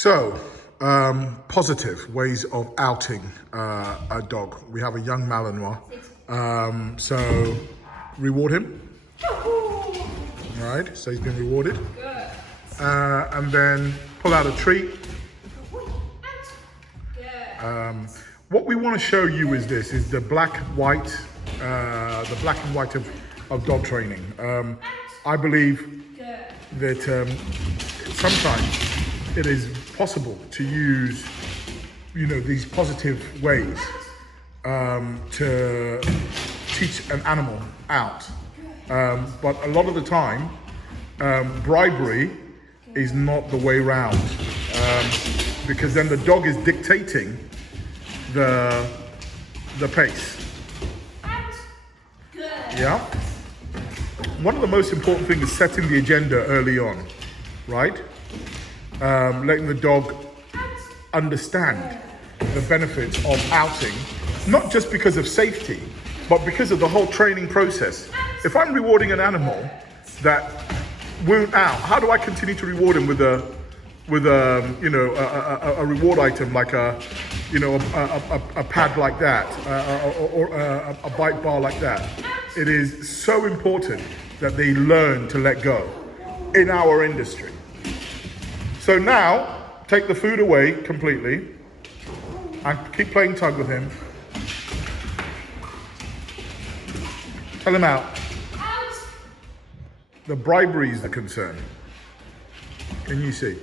So, positive ways of outing a dog. We have a young Malinois. So, reward him. All right, so he's been rewarded. And then pull out a treat. What we want to show you is this: is the black and white of dog training. I believe that sometimes it is possible to use, these positive ways to teach an animal out. But a lot of the time, bribery is not the way round, because then the dog is dictating the pace. Yeah. One of the most important things is setting the agenda early on, right? Letting the dog understand the benefits of outing, not just because of safety, but because of the whole training process. If I'm rewarding an animal that won't out, how do I continue to reward him with a reward item like a pad like that, or a bite bar like that? It is so important that they learn to let go in our industry. So now, take the food away completely and keep playing tug with him. Tell him out. The bribery is the concern. Can you see?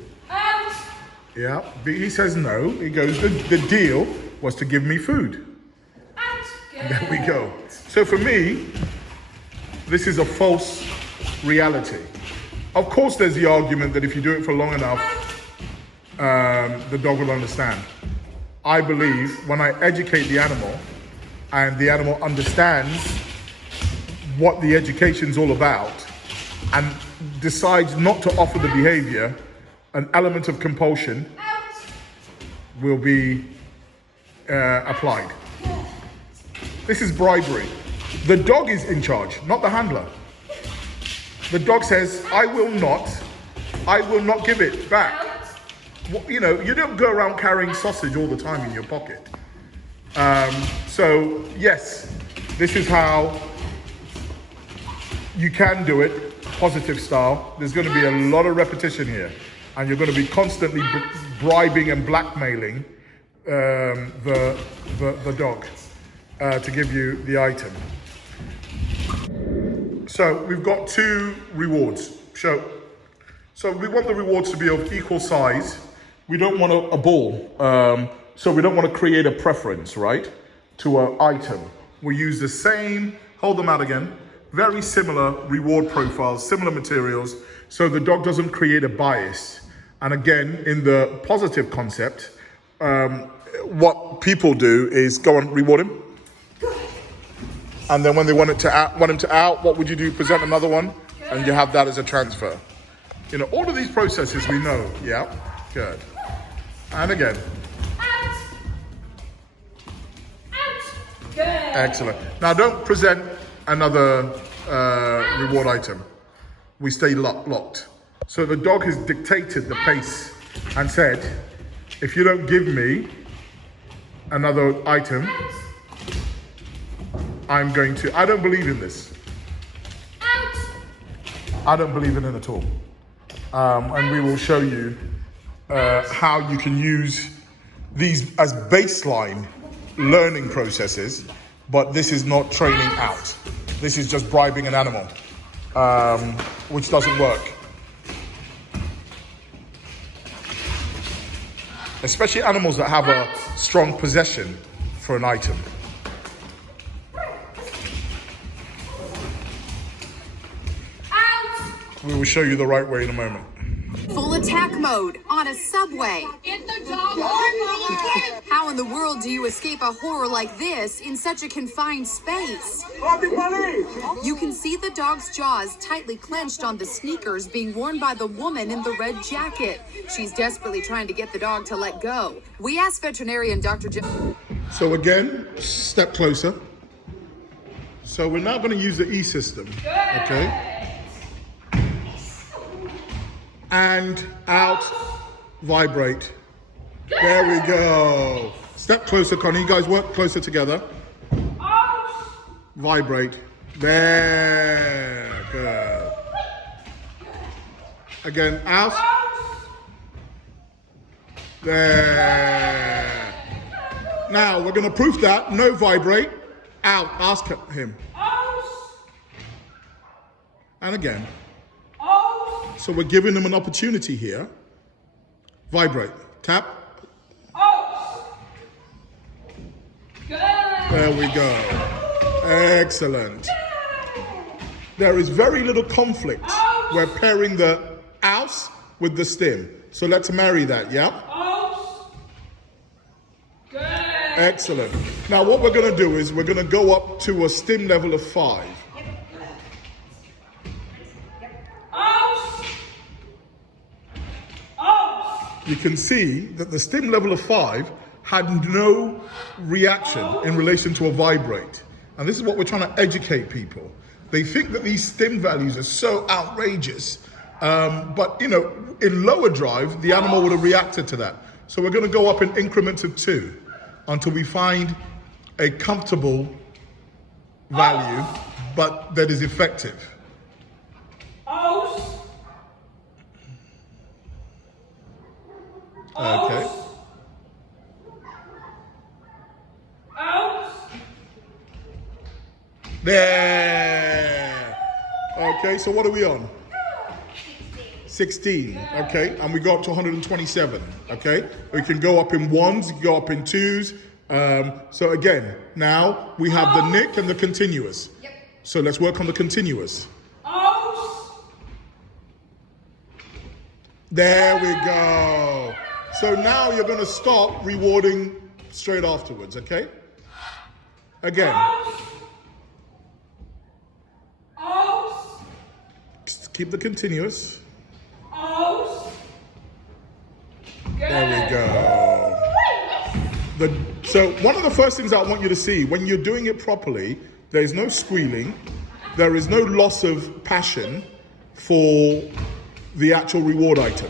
Yeah, but he says no. He goes, the deal was to give me food. And there we go. So for me, this is a false reality. Of course, there's the argument that if you do it for long enough, the dog will understand. I believe when I educate the animal and the animal understands what the education's all about and decides not to offer the behavior, an element of compulsion will be applied. This is bribery. The dog is in charge, not the handler. The dog says, I will not give it back. You don't go around carrying sausage all the time in your pocket. So yes, this is how you can do it, positive style. There's going to be a lot of repetition here, and you're going to be constantly bribing and blackmailing the dog to give you the item. So we've got two rewards. So we want the rewards to be of equal size. We don't want a ball. So we don't want to create a preference, right, to an item. We use the same, hold them out again, very similar reward profiles, similar materials, so the dog doesn't create a bias. And again, in the positive concept, what people do is go and reward him. And then when they want him to out, what would you do? Present another one, and you have that as a transfer. All of these processes we know. Yeah, good. And again. Good. Excellent. Now don't present another reward item. We stay locked. So the dog has dictated the pace and said, if you don't give me another item, I don't believe in this. I don't believe in it at all. And we will show you how you can use these as baseline learning processes, but this is not training out. This is just bribing an animal, which doesn't work. Especially animals that have a strong possession for an item. We will show you the right way in a moment. Full attack mode on a subway. Get the dog. How in the world do you escape a horror like this in such a confined space? You can see the dog's jaws tightly clenched on the sneakers being worn by the woman in the red jacket. She's desperately trying to get the dog to let go. We asked veterinarian Dr. So again, step closer. So we're now going to use the E system. Okay. And out, Vibrate. There we go. Step closer, Connie. You guys work closer together. Vibrate. There. Good. Again, out. There. Now, we're going to proof that. No vibrate. Out. Ask him. And again. So we're giving him an opportunity here. Vibrate. Tap. There we go. Excellent. There is very little conflict. We're pairing the aus with the stem. So let's marry that, yeah? Excellent. Now what we're going to do is we're going to go up to a stem level of 5. You can see that the stem level of 5 had no reaction in relation to a vibrate. And this is what we're trying to educate people. They think that these stem values are so outrageous, but you know, in lower drive, the animal would have reacted to that. So we're going to go up in increments of 2 until we find a comfortable value, but that is effective. Okay. There. Okay, so what are we on? 16. Okay, and we go up to 127. Okay, we can go up in 1s, go up in 2s. So again, now we have the nick and the continuous. So let's work on the continuous. There we go. So now you're going to stop rewarding straight afterwards, okay? Again. Keep the continuous. There we go. So one of the first things I want you to see, when you're doing it properly, there is no squealing, there is no loss of passion for the actual reward item.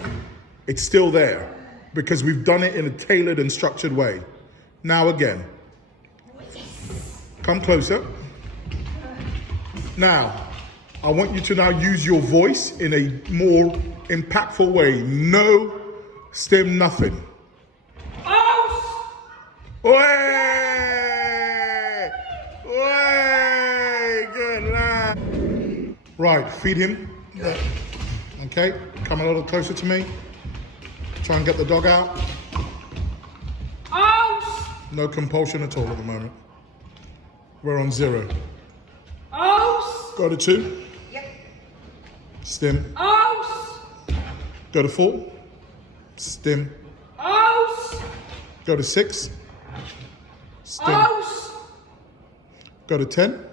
It's still there because we've done it in a tailored and structured way. Now again, come closer. Now, I want you to now use your voice in a more impactful way. No stem nothing. Way! Way! Good lad. Right, feed him. Okay, come a little closer to me. Try and get the dog out. No compulsion at all at the moment. We're on 0. Go to 2. Stem. Go to 4. Stem. Go to 6. Stem. Go to 10.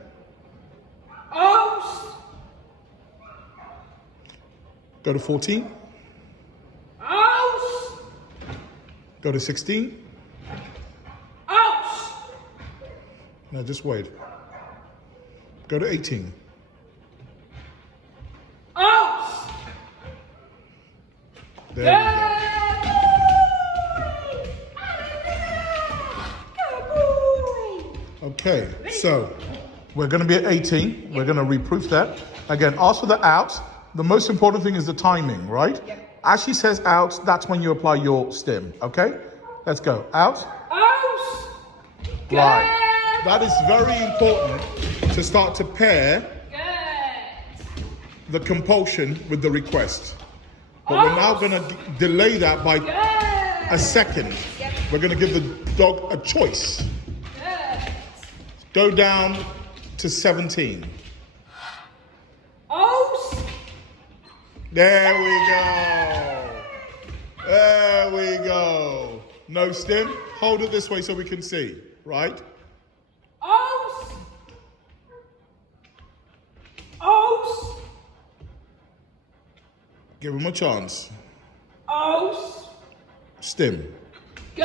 Go to 14. Go to 16. Now just wait. Go to 18. There we go. Okay, so we're going to be at 18. We're going to reproof that. Again, ask for the out. The most important thing is the timing, right? As she says out, that's when you apply your stem, okay? Let's go. Out. Right. That is very important to start to pair the compulsion with the request. But we're now going to delay that by a second. We're going to give the dog a choice. Go down to 17. There we go. There we go. No stem. Hold it this way so we can see, right? Give him a chance. Stem. Go.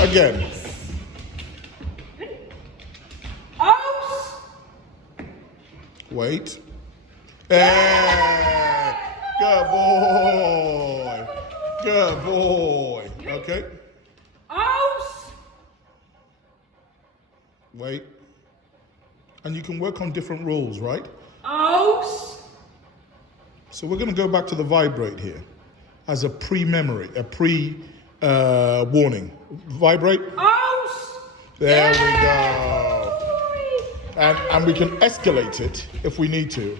Again. Wait. Good Good boy. Good boy. Okay. Aus. Wait. And you can work on different rules, right? Aus. So we're going to go back to the vibrate here as a pre-memory, a pre-warning. Vibrate. Aus. There we go. And we can escalate it if we need to.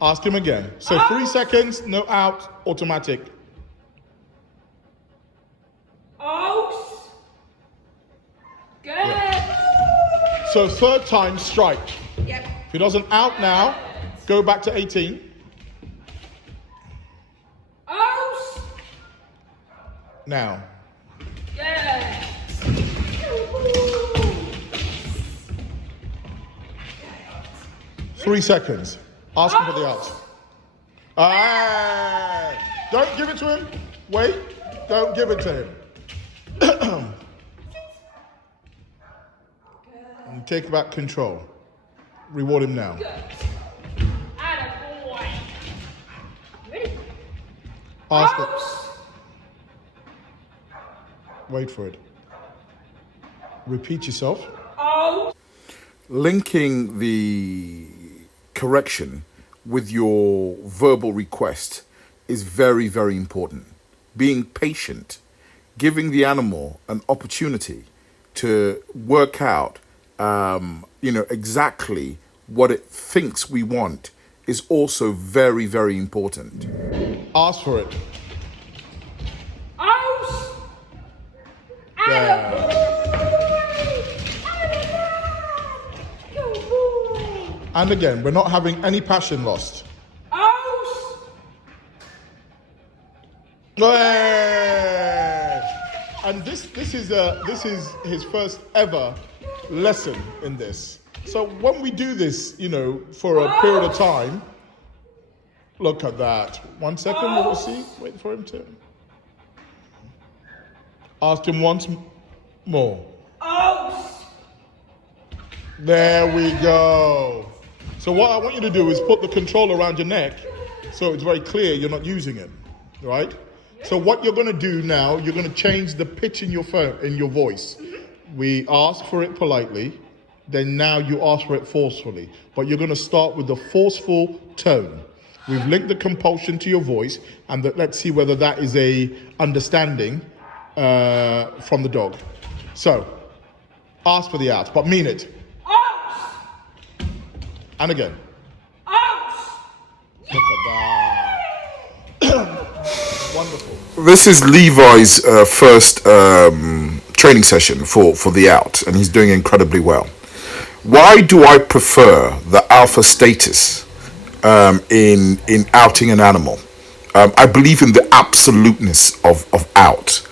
Ask him again. So 3 seconds, no out, automatic. Aus. Good. Yeah. So third time, strike. Yep. If he doesn't out now, go back to 18. Aus. Now. Good. 3 seconds. Ask him for the out. Ah, don't give it to him. Wait. Don't give it to him. And take back control. Reward him now. Good. Attaboy. Ready? Ask it. Aus. Wait for it. Repeat yourself. Aus. Linking the correction with your verbal request is very, very important. Being patient, giving the animal an opportunity to work out, exactly what it thinks we want is also very, very important. Ask for it. Aus. There. Good boy. And again, we're not having any passion lost. Aus. Hey! And this is his first ever lesson in this. So when we do this, for a period of time, look at that. 1 second, we'll see. Wait for him to. Ask him once more. Aus. There we go. So what I want you to do is put the control around your neck so it's very clear you're not using it, right? So what you're going to do now, you're going to change the pitch in your voice. We ask for it politely, then now you ask for it forcefully. But you're going to start with the forceful tone. We've linked the compulsion to your voice, and let's see whether that is a understanding from the dog. So, ask for the out, but mean it. Aus. And again. Aus. Look at that. Wonderful. This is Levi's first training session for the out, and he's doing incredibly well. Why do I prefer the alpha status in outing an animal? I believe in the absoluteness of out,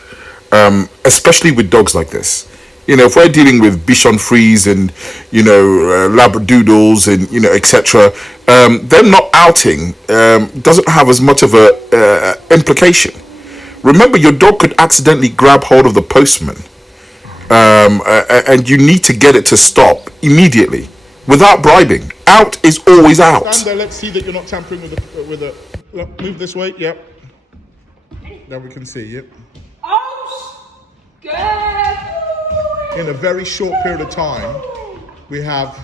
especially with dogs like this. If we're dealing with Bichon Frise and Labradoodles and etc., them not outing doesn't have as much of a implication. Remember, your dog could accidentally grab hold of the postman, and you need to get it to stop immediately without bribing. Out is always out. Stand there. Let's see that you're not tampering with the. Move this way. Yep. Now we can see. Yep. Aus. Good. In a very short period of time, we have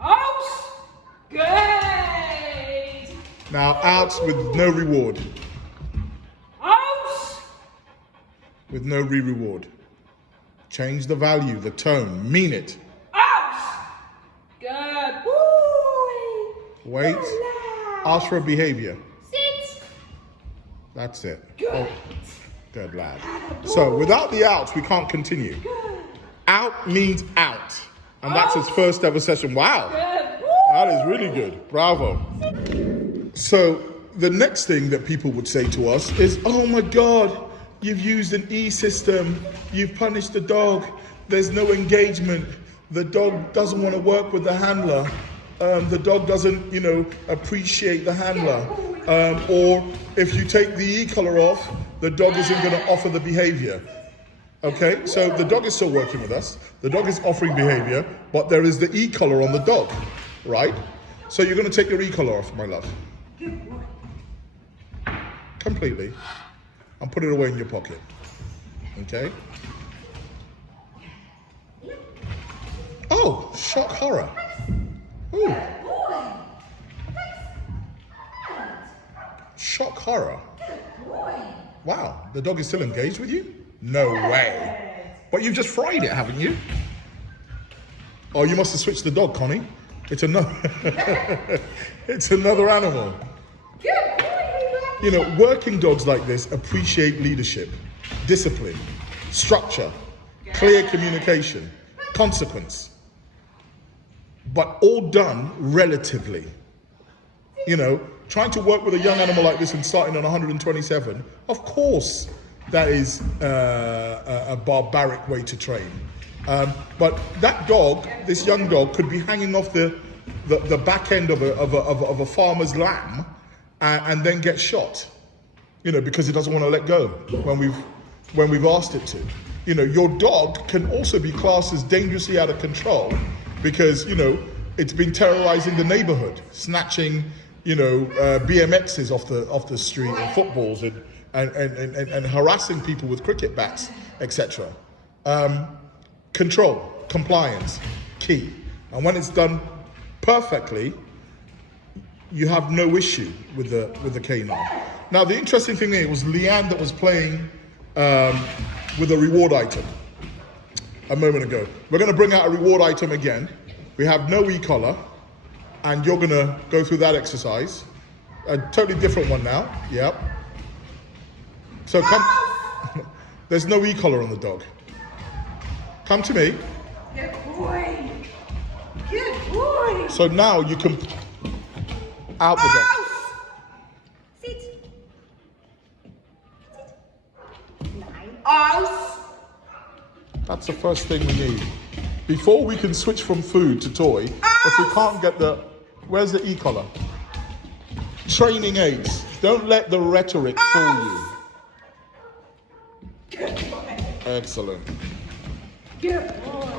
Aus. Good. now outs with no reward. Aus. With no reward. Change the value, the tone, mean it. Aus. Good boy. Wait. Ask for a behavior. Sit. That's it. Good. Oh, good lad. So without the outs, we can't continue. Out means out. And that's his first ever session. Wow. Good. That is really good. Bravo. So the next thing that people would say to us is, oh my God, you've used an E system. You've punished the dog. There's no engagement. The dog doesn't want to work with the handler. The dog doesn't, appreciate the handler. Or if you take the E-collar off, the dog isn't going to offer the behavior. Okay, so the dog is still working with us. The dog is offering behavior, but there is the E-collar on the dog, right? So you're going to take your E-collar off, my love. completely and put it away in your pocket. Okay? Oh, shock horror. Ooh. Shock horror. Wow, the dog is still engaged with you? No way. But you've just fried it, haven't you? Oh, you must have switched the dog, Connie. It's another, it's another animal. You know, working dogs like this appreciate leadership, discipline, structure, clear communication, consequence, but all done relatively. You know, trying to work with a young animal like this and starting on 127, of course, that is a barbaric way to train. But that dog, this young dog, could be hanging off the back end of a farmer's lamb and then get shot. You know, because it doesn't want to let go when we've asked it to. You know, your dog can also be classed as dangerously out of control because, you know, it's been terrorizing the neighborhood, snatching, you know, BMXs off the street and footballs and harassing people with cricket bats, etc. Control, compliance, key. And when it's done perfectly, you have no issue with the canine. Now, the interesting thing is, it was Leanne that was playing with a reward item a moment ago. We're going to bring out a reward item again. We have no e-collar, and you're going to go through that exercise. A totally different one now. Yep. So come. There's no e-collar on the dog. Come to me. Good boy. Good boy. So now you can out the dog. Sit. Aus. That's the first thing we need. Before we can switch from food to toy, if we can't get where's the e-collar? Training aids. Don't let the rhetoric fool you. Good boy. Excellent. Good boy.